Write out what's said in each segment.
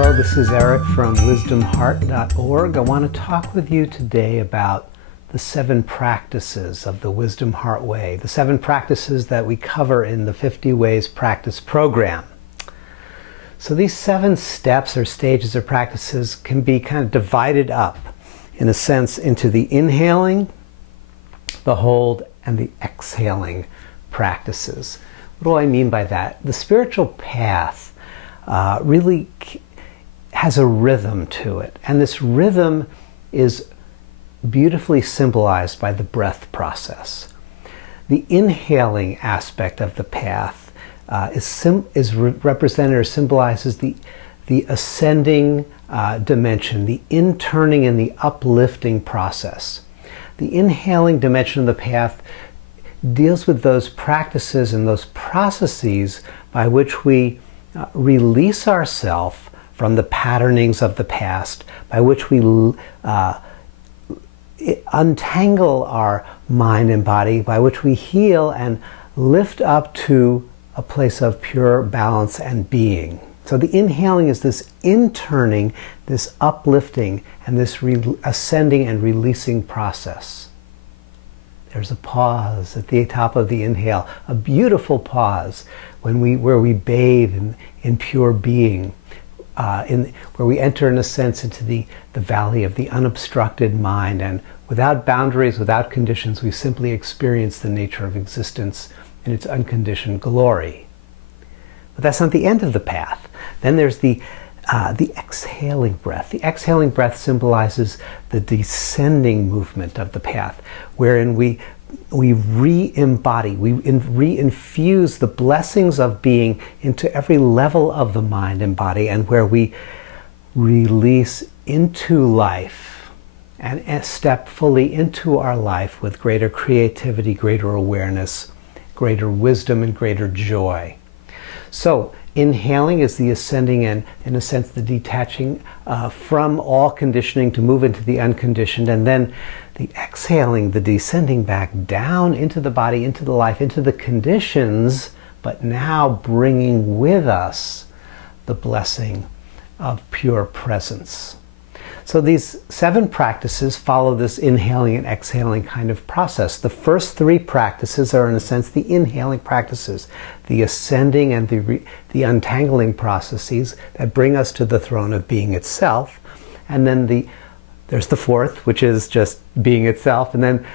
Hello, this is Eric from wisdomheart.org. I want to talk with you today about the 7 practices of the Wisdom Heart Way, the 7 practices that we cover in the 50 Ways Practice program. So these 7 steps or stages or practices can be kind of divided up, in a sense, into the inhaling, the hold, and the exhaling practices. What do I mean by that? The spiritual path really has a rhythm to it, and this rhythm is beautifully symbolized by the breath process. The inhaling aspect of the path is represented or symbolizes the ascending dimension, the inturning and the uplifting process. The inhaling dimension of the path deals with those practices and those processes by which we release ourselves from the patternings of the past, by which we untangle our mind and body, by which we heal and lift up to a place of pure balance and being. So the inhaling is this inturning, this uplifting, and this ascending and releasing process. There's a pause at the top of the inhale, a beautiful pause where we bathe in pure being, where we enter, in a sense, into the valley of the unobstructed mind, and without boundaries, without conditions, we simply experience the nature of existence in its unconditioned glory. But that's not the end of the path. Then there's the exhaling breath. The exhaling breath symbolizes the descending movement of the path, wherein we re-embody, we re-infuse the blessings of being into every level of the mind and body, and where we release into life and step fully into our life with greater creativity, greater awareness, greater wisdom, and greater joy. So inhaling is the ascending and, in a sense, the detaching from all conditioning to move into the unconditioned, and then the exhaling, the descending back down into the body, into the life, into the conditions, but now bringing with us the blessing of pure presence. So these 7 practices follow this inhaling and exhaling kind of process. The first 3 practices are, in a sense, the inhaling practices, the ascending and the untangling processes that bring us to the throne of being itself. And then there's the 4th, which is just being itself. And then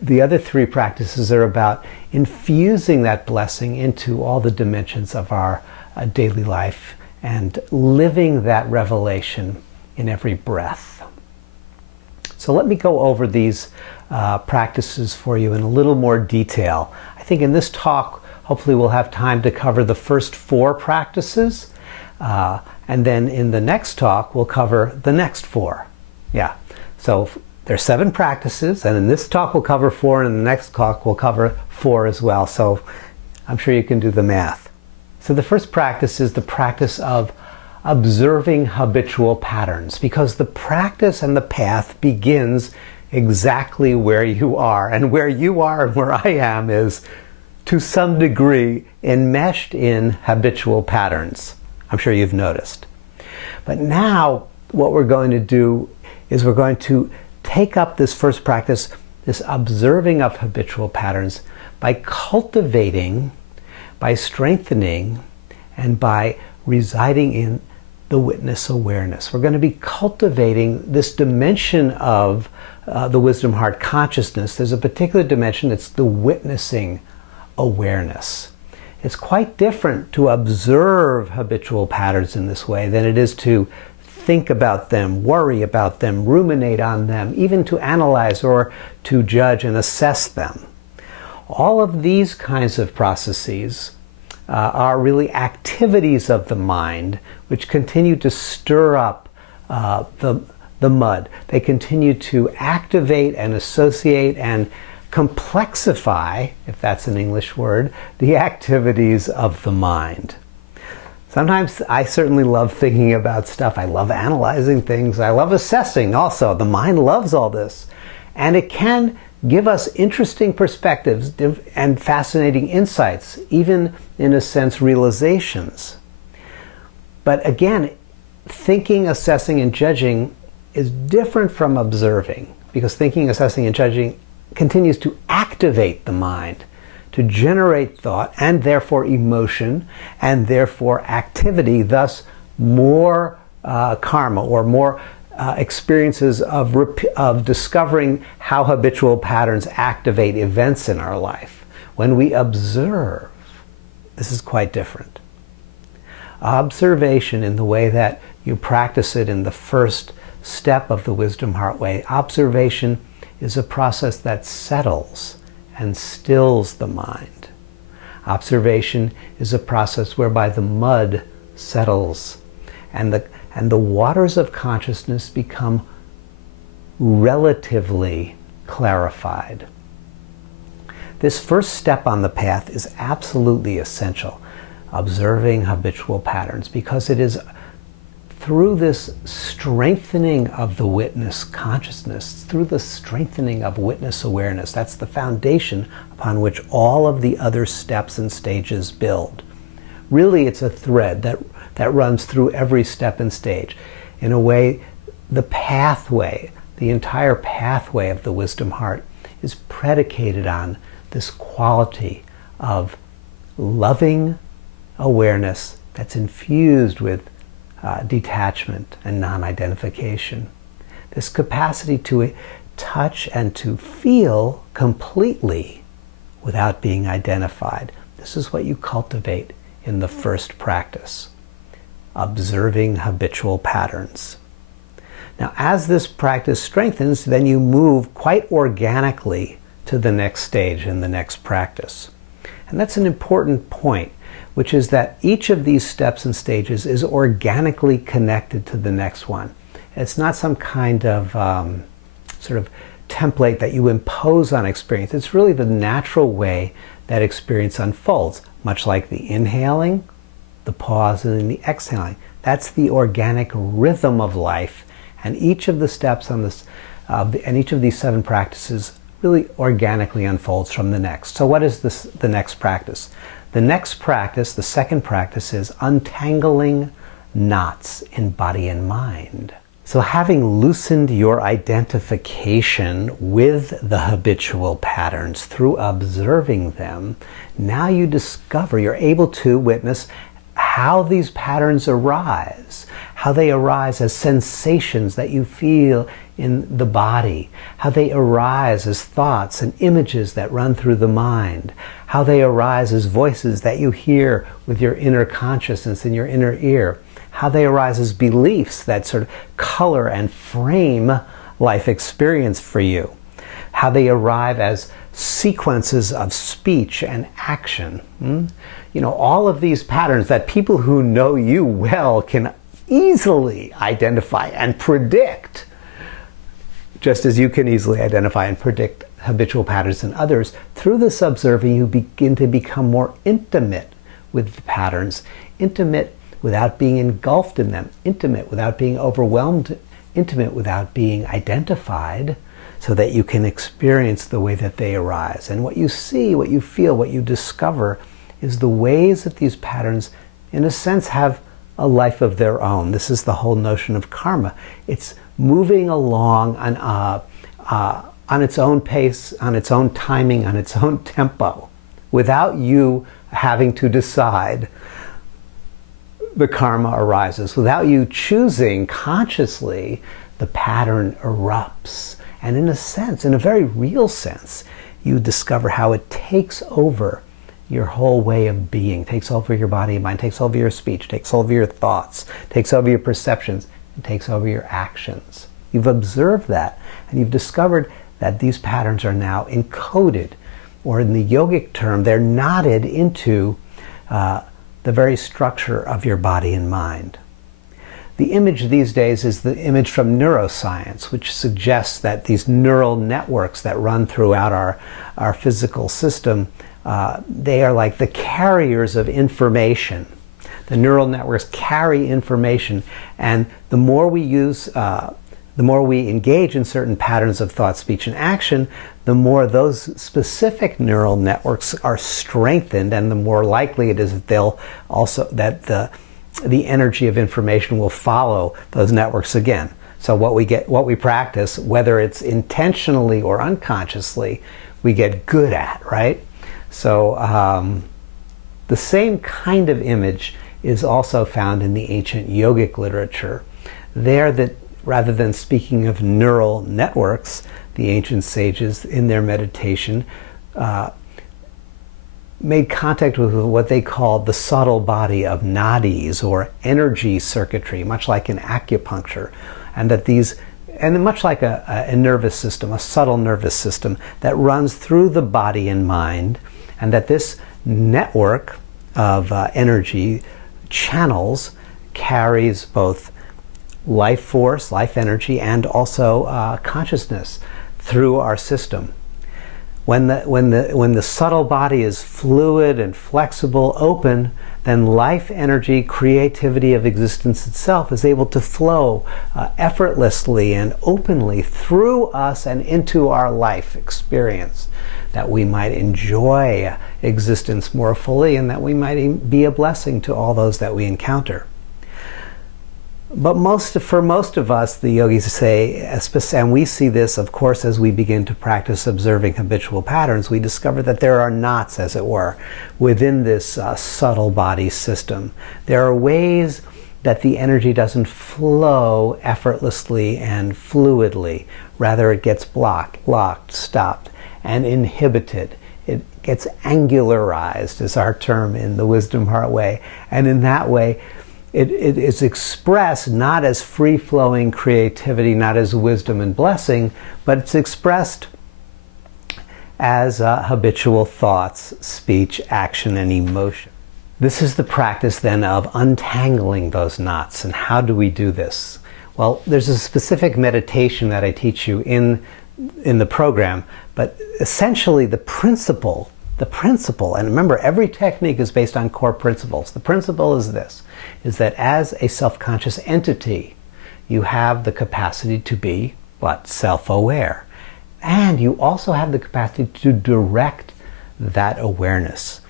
the other 3 practices are about infusing that blessing into all the dimensions of our daily life and living that revelation in every breath. So let me go over these practices for you in a little more detail. I think in this talk, hopefully we'll have time to cover the first 4 practices, and then in the next talk, we'll cover the next 4. Yeah, so there's 7 practices, and in this talk we'll cover 4, and in the next talk we'll cover 4 as well. So I'm sure you can do the math. So the first practice is the practice of observing habitual patterns, because the practice and the path begins exactly where you are, and where you are and where I am is, to some degree, enmeshed in habitual patterns. I'm sure you've noticed. But now what we're going to do is we're going to take up this first practice, this observing of habitual patterns, by cultivating, by strengthening, and by residing in the witness awareness. We're going to be cultivating this dimension of the wisdom heart consciousness. There's a particular dimension, it's the witnessing awareness. It's quite different to observe habitual patterns in this way than it is to think about them, worry about them, ruminate on them, even to analyze or to judge and assess them. All of these kinds of processes are really activities of the mind which continue to stir up the mud. They continue to activate and associate and complexify, if that's an English word, the activities of the mind. Sometimes I certainly love thinking about stuff. I love analyzing things. I love assessing also. The mind loves all this. And it can give us interesting perspectives and fascinating insights, even in a sense realizations. But again, thinking, assessing, and judging is different from observing, because thinking, assessing, and judging continues to activate the mind, to generate thought and therefore emotion and therefore activity, thus more karma or more experiences of discovering how habitual patterns activate events in our life. When we observe, this is quite different. Observation, in the way that you practice it in the first step of the Wisdom Heart Way, observation is a process that settles and stills the mind. Observation is a process whereby the mud settles and the waters of consciousness become relatively clarified. This first step on the path is absolutely essential, observing habitual patterns, because it is through this strengthening of the witness consciousness, through the strengthening of witness awareness, that's the foundation upon which all of the other steps and stages build. Really, it's a thread that runs through every step and stage. In a way, the pathway, the entire pathway of the Wisdom Heart is predicated on this quality of loving awareness that's infused with detachment and non-identification. This capacity to touch and to feel completely without being identified. This is what you cultivate in the first practice, observing habitual patterns. Now, as this practice strengthens, then you move quite organically to the next stage in the next practice. And that's an important point, which is that each of these steps and stages is organically connected to the next one. It's not some kind of sort of template that you impose on experience. It's really the natural way that experience unfolds, much like the inhaling, the pause, and the exhaling. That's the organic rhythm of life, and each of the steps on this, and each of these 7 practices really organically unfolds from the next. So what is the next practice? The next practice, the second practice, is untangling knots in body and mind. So having loosened your identification with the habitual patterns through observing them, now you discover, you're able to witness how these patterns arise, how they arise as sensations that you feel in the body, how they arise as thoughts and images that run through the mind, how they arise as voices that you hear with your inner consciousness in your inner ear, how they arise as beliefs that sort of color and frame life experience for you, how they arrive as sequences of speech and action. You know, all of these patterns that people who know you well can easily identify and predict, just as you can easily identify and predict habitual patterns in others. Through this observing, you begin to become more intimate with the patterns, intimate without being engulfed in them, intimate without being overwhelmed, intimate without being identified, so that you can experience the way that they arise. And what you see, what you feel, what you discover is the ways that these patterns, in a sense, have a life of their own. This is the whole notion of karma. It's moving along on its own pace, on its own timing, on its own tempo, without you having to decide. The karma arises. Without you choosing consciously, the pattern erupts. And in a sense, in a very real sense, you discover how it takes over your whole way of being, takes over your body and mind, takes over your speech, takes over your thoughts, takes over your perceptions, and takes over your actions. You've observed that, and you've discovered that these patterns are now encoded, or in the yogic term, they're knotted into the very structure of your body and mind. The image these days is the image from neuroscience, which suggests that these neural networks that run throughout our physical system, they are like the carriers of information. The neural networks carry information, and the more we use, the more we engage in certain patterns of thought, speech, and action, the more those specific neural networks are strengthened, and the more likely it is that the energy of information will follow those networks again. So what we practice, whether it's intentionally or unconsciously, we get good at, right? So the same kind of image is also found in the ancient yogic literature. There, that rather than speaking of neural networks, the ancient sages in their meditation made contact with what they called the subtle body of nadis, or energy circuitry, much like in acupuncture, and that these, and much like a nervous system, a subtle nervous system that runs through the body and mind, and that this network of energy channels carries both life force, life energy, and also consciousness through our system. When the subtle body is fluid and flexible, open, then life energy, creativity of existence itself is able to flow effortlessly and openly through us and into our life experience, that we might enjoy existence more fully and that we might be a blessing to all those that we encounter. But for most of us, the yogis say, and we see this, of course, as we begin to practice observing habitual patterns, we discover that there are knots, as it were, within this subtle body system. There are ways that the energy doesn't flow effortlessly and fluidly. Rather, it gets blocked, stopped, and inhibited. It gets angularized, is our term in the Wisdom Heart way. And in that way, it is expressed not as free-flowing creativity, not as wisdom and blessing, but it's expressed as habitual thoughts, speech, action, and emotion. This is the practice then of untangling those knots. And how do we do this? Well, there's a specific meditation that I teach you in the program, but essentially the principle, and remember, every technique is based on core principles. The principle is this, is that as a self-conscious entity, you have the capacity to be, what? Self-aware. And you also have the capacity to direct that awareness.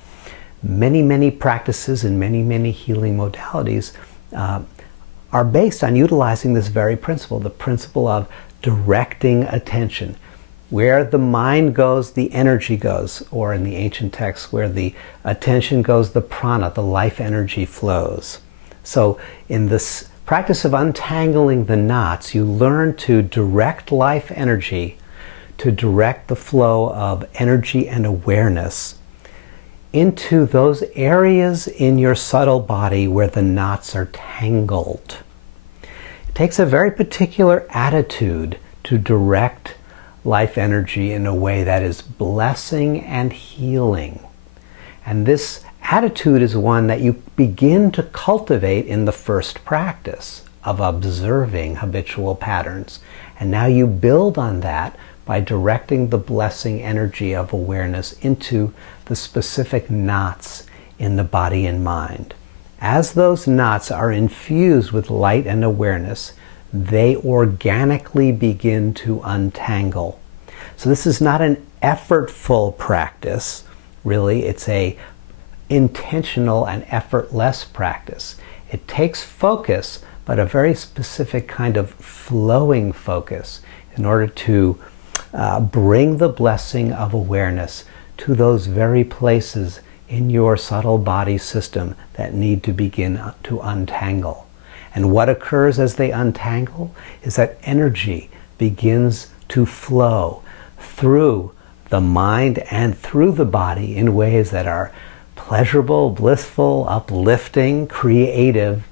Many, many practices and many, many healing modalities are based on utilizing this very principle, the principle of directing attention. Where the mind goes, the energy goes, or in the ancient texts, where the attention goes, the prana, the life energy flows. So in this practice of untangling the knots, you learn to direct life energy, to direct the flow of energy and awareness into those areas in your subtle body where the knots are tangled. It takes a very particular attitude to direct life energy in a way that is blessing and healing. And this attitude is one that you begin to cultivate in the first practice of observing habitual patterns. And now you build on that by directing the blessing energy of awareness into the specific knots in the body and mind. As those knots are infused with light and awareness, they organically begin to untangle. So this is not an effortful practice, really. It's a intentional and effortless practice. It takes focus, but a very specific kind of flowing focus in order to bring the blessing of awareness to those very places in your subtle body system that need to begin to untangle. And what occurs as they untangle is that energy begins to flow through the mind and through the body in ways that are pleasurable, blissful, uplifting, creative,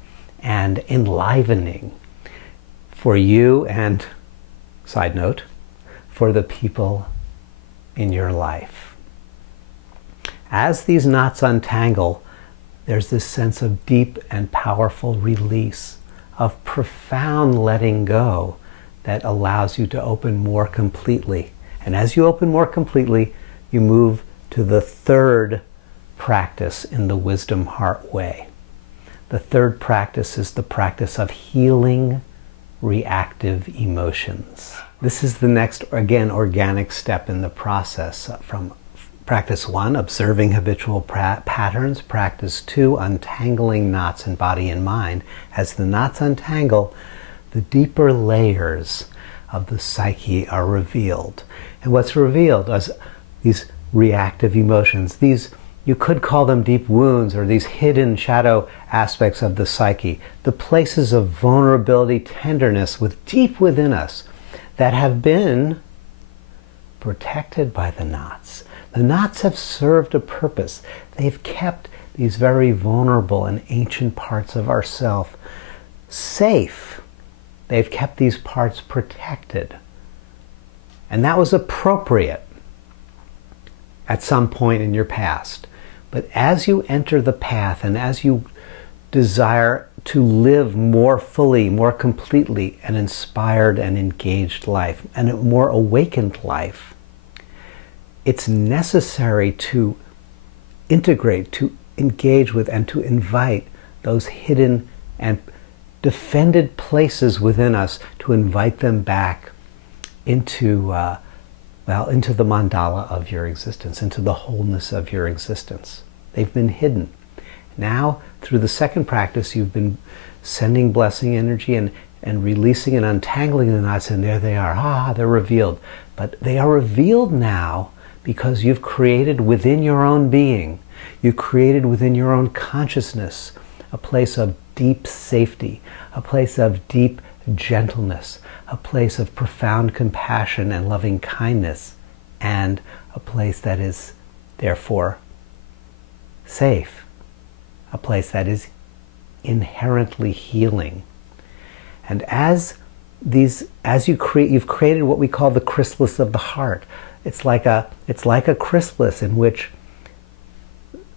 and enlivening for you and, side note, for the people in your life. As these knots untangle, there's this sense of deep and powerful release, of profound letting go that allows you to open more completely. And as you open more completely, you move to the third practice in the Wisdom Heart way. The third practice is the practice of healing reactive emotions. This is the next, again, organic step in the process from Practice 1, observing habitual patterns. Practice 2, untangling knots in body and mind. As the knots untangle, the deeper layers of the psyche are revealed. And what's revealed is these reactive emotions. These, you could call them deep wounds, or these hidden shadow aspects of the psyche. The places of vulnerability, tenderness deep within us that have been protected by the knots. The knots have served a purpose. They've kept these very vulnerable and ancient parts of ourself safe. They've kept these parts protected. And that was appropriate at some point in your past. But as you enter the path and as you desire to live more fully, more completely, an inspired and engaged life, and a more awakened life, it's necessary to integrate, to engage with, and to invite those hidden and defended places within us, to invite them back into, into the mandala of your existence, into the wholeness of your existence. They've been hidden. Now, through the second practice, you've been sending blessing energy and releasing and untangling the knots, and there they are. They're revealed. But they are revealed now because you've created within your own being, you created within your own consciousness a place of deep safety, a place of deep gentleness, a place of profound compassion and loving kindness, and a place that is therefore safe, a place that is inherently healing. And you've created what we call the chrysalis of the heart. It's like a chrysalis in which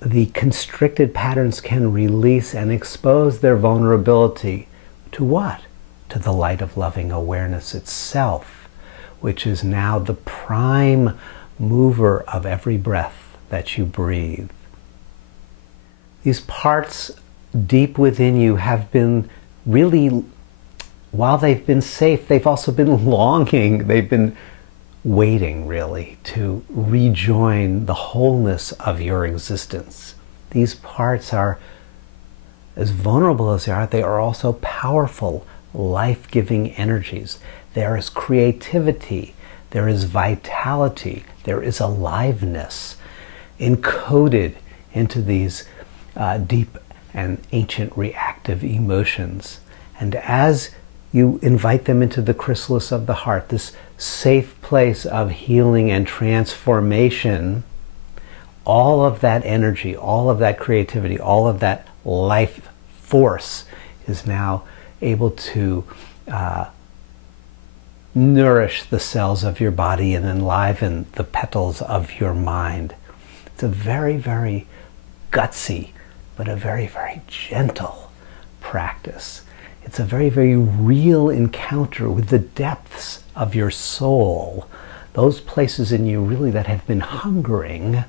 the constricted patterns can release and expose their vulnerability to what? To the light of loving awareness itself, which is now the prime mover of every breath that you breathe. These parts deep within you have been really, while they've been safe, they've also been longing, they've been waiting really to rejoin the wholeness of your existence. These parts are, as vulnerable as they are also powerful, life-giving energies. There is creativity, there is vitality, there is aliveness encoded into these deep and ancient reactive emotions. And as you invite them into the chrysalis of the heart, this safe place of healing and transformation, all of that energy, all of that creativity, all of that life force is now able to nourish the cells of your body and enliven the petals of your mind. It's a very, very gutsy, but a very, very gentle practice. It's a very, very real encounter with the depths of your soul, those places in you really that have been hungering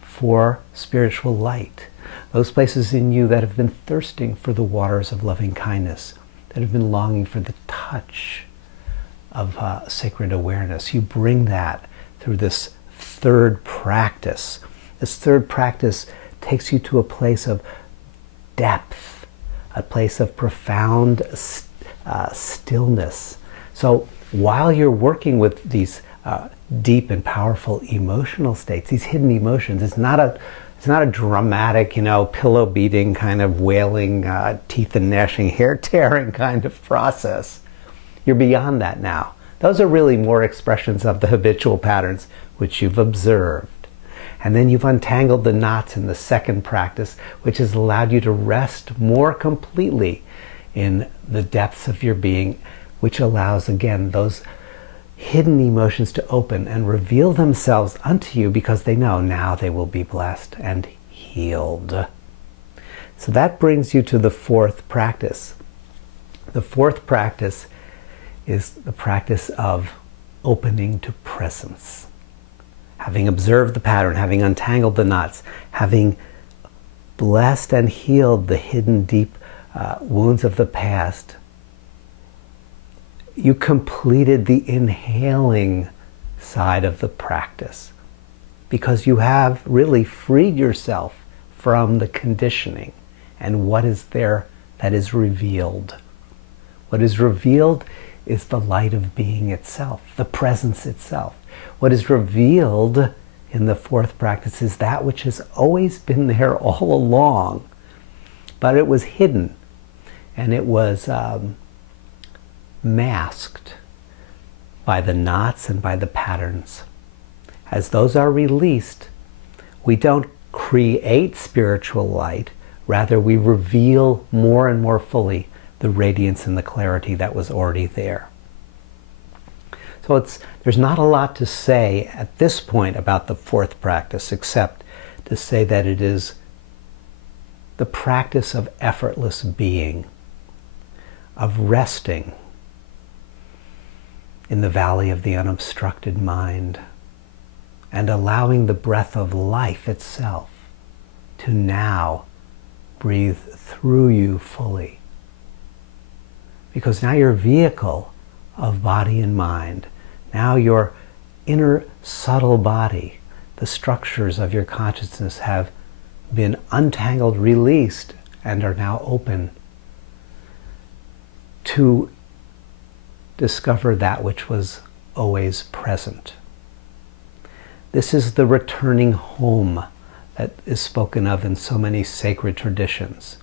for spiritual light, those places in you that have been thirsting for the waters of loving kindness, that have been longing for the touch of sacred awareness. You bring that through this third practice. This third practice takes you to a place of depth, a place of profound stillness. So while you're working with these deep and powerful emotional states, these hidden emotions, it's not a dramatic, pillow beating kind of wailing, teeth and gnashing, hair tearing kind of process. You're beyond that now. Those are really more expressions of the habitual patterns which you've observed. And then you've untangled the knots in the second practice, which has allowed you to rest more completely in the depths of your being, which allows, again, those hidden emotions to open and reveal themselves unto you because they know now they will be blessed and healed. So that brings you to the fourth practice. The fourth practice is the practice of opening to presence. Having observed the pattern, having untangled the knots, having blessed and healed the hidden deep wounds of the past, you completed the inhaling side of the practice. because you have really freed yourself from the conditioning. And what is there that is revealed? What is revealed is the light of being itself, the presence itself. What is revealed in the fourth practice is that which has always been there all along, but it was hidden and it was masked by the knots and by the patterns. As those are released, we don't create spiritual light, rather we reveal more and more fully the radiance and the clarity that was already there. So there's not a lot to say at this point about the fourth practice, except to say that it is the practice of effortless being, of resting in the valley of the unobstructed mind, and allowing the breath of life itself to now breathe through you fully. Because now your vehicle of body and mind, now your inner subtle body, the structures of your consciousness have been untangled, released, and are now open to discover that which was always present. This is the returning home that is spoken of in so many sacred traditions.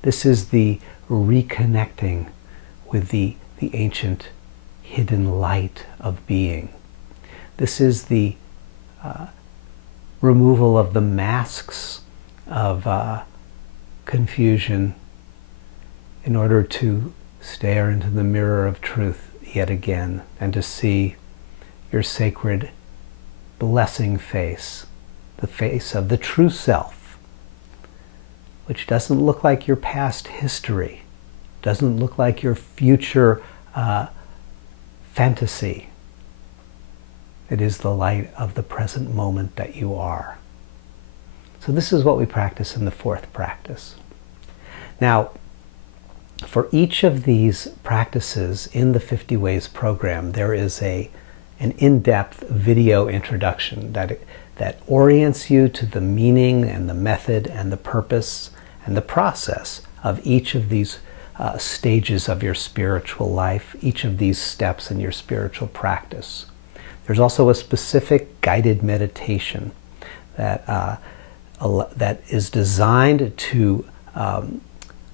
This is the reconnecting with the ancient hidden light of being. This is the removal of the masks of confusion in order to stare into the mirror of truth yet again and to see your sacred blessing face, the face of the true self, which doesn't look like your past history, doesn't look like your future fantasy. It is the light of the present moment that you are. So this is what we practice in the fourth practice. Now, for each of these practices in the 50 Ways program, there is an in-depth video introduction that orients you to the meaning and the method and the purpose and the process of each of these stages of your spiritual life, each of these steps in your spiritual practice. There's also a specific guided meditation that is designed to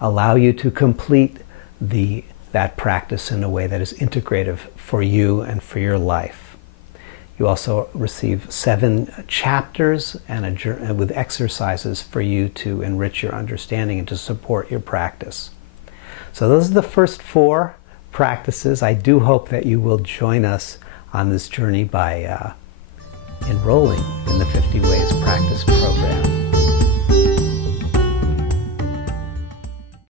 allow you to complete that practice in a way that is integrative for you and for your life. You also receive 7 chapters and with exercises for you to enrich your understanding and to support your practice. So those are the first 4 practices. I do hope that you will join us on this journey by enrolling in the 50 Ways Practice program.